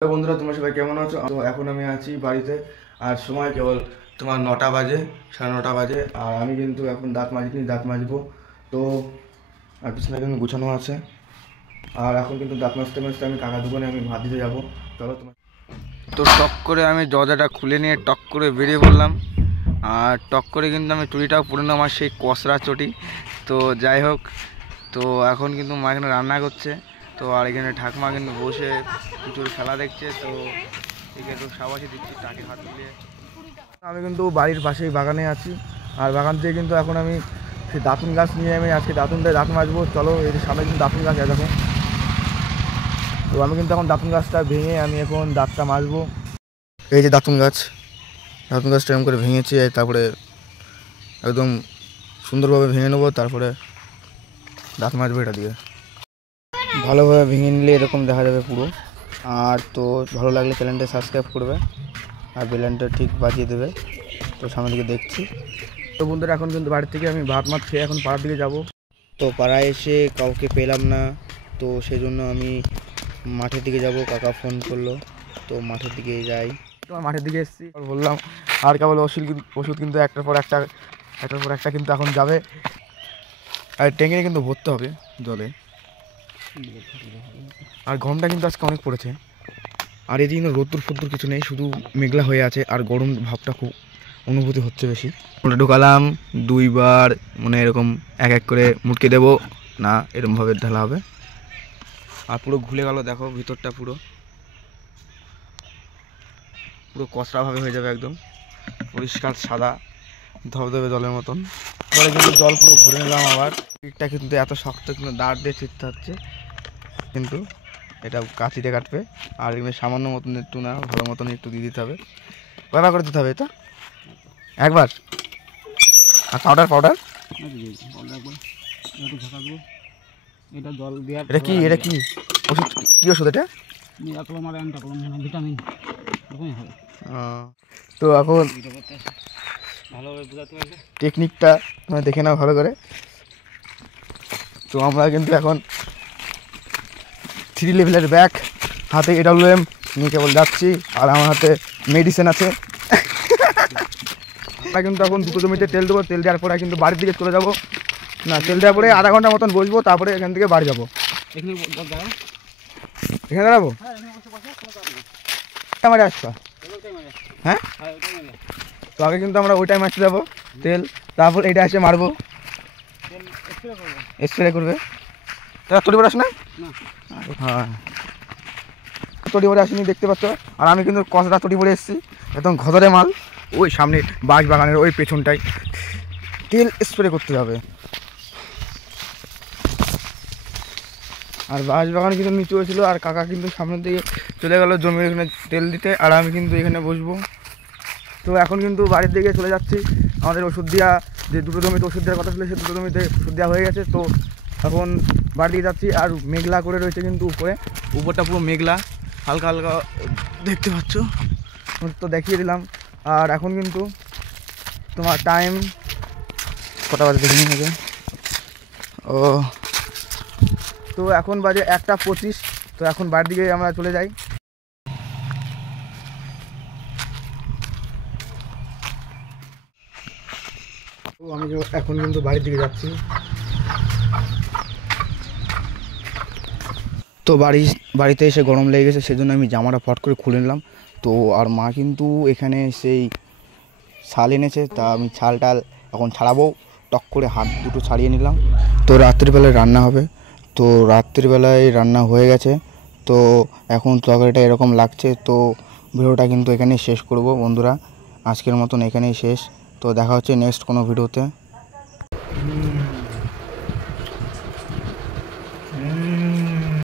তো বন্ধুরা, তোমরা সবাই কেমন আছো? তো এখন আমি আছি বাড়িতে, আর সময় কেবল তোমার 9টা বাজে, 9:30 বাজে। আর আমি কিন্তু এখন দাঁত মাজিনি, দাঁত মাজবো। তো আর পিছনে কিন্তু গুছানো আছে। আর এখন কিন্তু দাঁত মাজতে মাজতে আমি কাকা দোকানে আমি ভাত দিতে যাবো। চলো তোমার। তো টক করে আমি দরজাটা খুলে নিয়ে টক করে বেরিয়ে পড়লাম। আর টক করে কিন্তু আমি চুড়িটাও পরে নিলাম, আমার সেই কসরা চটি। তো যাই হোক, তো এখন কিন্তু মা এখানে রান্না করছে। তো আর এখানে ঠাকুমা কিন্তু বসে প্রচুর খেলা দেখছে। তো এখানে একটু সাবাসি দিচ্ছি টাকে হাত মিলিয়ে। আমি কিন্তু বাড়ির পাশেই বাগানে আছি, আর বাগান থেকে কিন্তু এখন আমি সেই দাঁতুন গাছ নিয়ে আমি আজকে দাঁতুনটায় দাঁত মাজবো। চলো, এই যে সামনে কিন্তু দাঁতুন গাছ দেখো। তো আমি কিন্তু এখন দাঁতুন গাছটা ভেঙে আমি এখন দাঁতটা মাজবো। এই যে দাঁতুন গাছটা এরকম করে ভেঙেছি, তারপরে একদম সুন্দরভাবে ভেঙে নেবো, তারপরে দাঁত মাজবো এটা দিয়ে। ভালোভাবে ভেঙে নিলে এরকম দেখা যাবে পুরো। আর তো ভালো লাগলে চ্যানেলটা সাবস্ক্রাইব করবে আর বেলানটা ঠিক বাজিয়ে দেবে। তো সামনের দিকে দেখছি। তো বন্ধুরা, এখন কিন্তু বাড়ি থেকে আমি ভাত খেয়ে এখন পাড়ার দিকে যাব। তো পাড়ায় এসে কাউকে পেলাম না, তো সেই জন্য আমি মাঠের দিকে যাব। কাকা ফোন করলো, তো মাঠের দিকে যাই। তো মাঠের দিকে এসেছি, বললাম আর কেবল ওষুধ কিন্তু একটার পর একটা কিন্তু এখন যাবে। আর ট্যাঙ্কিতে কিন্তু ভরতে হবে জলে। আর গরমটা কিন্তু আজকে অনেক পড়েছে। আর এদিকে কিন্তু রোদ্দুর ফোদ্দুর কিছু নেই, শুধু মেঘলা হয়ে আছে, আর গরম ভাবটা খুব অনুভূতি হচ্ছে বেশি। ঢুকালাম 2বার, মানে এরকম এক এক করে মুটকে দেবো না, এরকমভাবে ঢালা হবে। আর পুরো ঘুলে গেল, দেখো ভিতরটা পুরো কচরাভাবে হয়ে যাবে, একদম পরিষ্কার সাদা ধবধবে জলের মতন। পরে কিন্তু জল পুরো ভরে নিলাম। আবার পিঠটা কিন্তু এত শক্ত, কিন্তু দাঁড় দিয়ে চিরতে হচ্ছে, কিন্তু এটা কাঁচিতে কাটবে। আর এখানে সামান্য মতন একটু না, ভালো মতন একটু দিয়ে দিতে হবে, কয়বার করে দিতে হবে এটা? একবার। আর পাউডার এটা কি ওষুধ? কি ওষুধ এটা? ভিটামিন। তো এখন টেকনিকটা দেখে নাও ভালো করে। তো আমরা কিন্তু এখন 3 লেভেলের ব্যাগ হাতে AWM নিয়ে কেবল যাচ্ছি, আর আমার হাতে মেডিসিন আছে। আমরা কিন্তু এখন 2 জমিতে তেল দেবো, তেল দেওয়ার পরে কিন্তু বাড়ির দিকে চলে যাবো। না, তেল দেওয়ার পরে আধা ঘন্টা মতন বসবো, তারপরে এখান থেকে বাড়ি যাবো। এখানে দাঁড়াবো? আমার আসবা। হ্যাঁ, তো আগে কিন্তু আমরা ওইটাই মারতে যাবো তেল, তারপর এটা এসে মারবো, স্প্রে করবে। তোরা তরি পরে আস না? হ্যাঁ, তরি পরে আসিনি, দেখতে পাচ্ছ। আর আমি কিন্তু কসরা তরি পরে এসেছি, একদম ঘদরে মাল। ওই সামনে বাঁশ বাগানের ওই পেছনটায় তেল স্প্রে করতে যাবে। আর বাঁশ বাগান কিন্তু নিচু হয়েছিল, আর কাকা কিন্তু সামনের দিকে চলে গেল জমির এখানে তেল দিতে, আর আমি কিন্তু এখানে বসবো। তো এখন কিন্তু বাড়ির দিকে চলে যাচ্ছি। আমাদের ওষুধ দেওয়া, যে 2 জমিতে ওষুধ দেওয়ার কথা ছিল, সেই 2 জমিতে ওষুধ দেওয়া হয়ে গেছে। তো এখন বাড়ি দিকে যাচ্ছি। আর মেঘলা করে রয়েছে কিন্তু উপরটা পুরো মেঘলা, হালকা হালকা দেখতে পাচ্ছ, তো দেখিয়ে দিলাম। আর এখন কিন্তু তোমার টাইম কটা বাজে দেখে নিয়ে হবে। ও, তো এখন বাজে 1:25। তো এখন বাড়ির দিকে আমরা চলে যাই। তো আমি এখন কিন্তু বাড়ির দিকে যাচ্ছি। তো বাড়িতে এসে গরম লেগে গেছে, সেজন্য আমি জামাটা ফট করে খুলে নিলাম। তো আর মা কিন্তু এখানে সেই ছাল এনেছে, তা আমি ছাল এখন ছাড়াবো। টক করে হাত দুটো ছাড়িয়ে নিলাম। তো রাত্রিবেলায় রান্না হবে। তো রাত্রিবেলায় রান্না হয়ে গেছে। তো এখন তরকারিটা এরকম লাগছে। তো ভিডিওটা কিন্তু এখানেই শেষ করব বন্ধুরা, আজকের মতন এখানেই শেষ। তো দেখা হচ্ছে নেক্সট কোনো ভিডিওতে।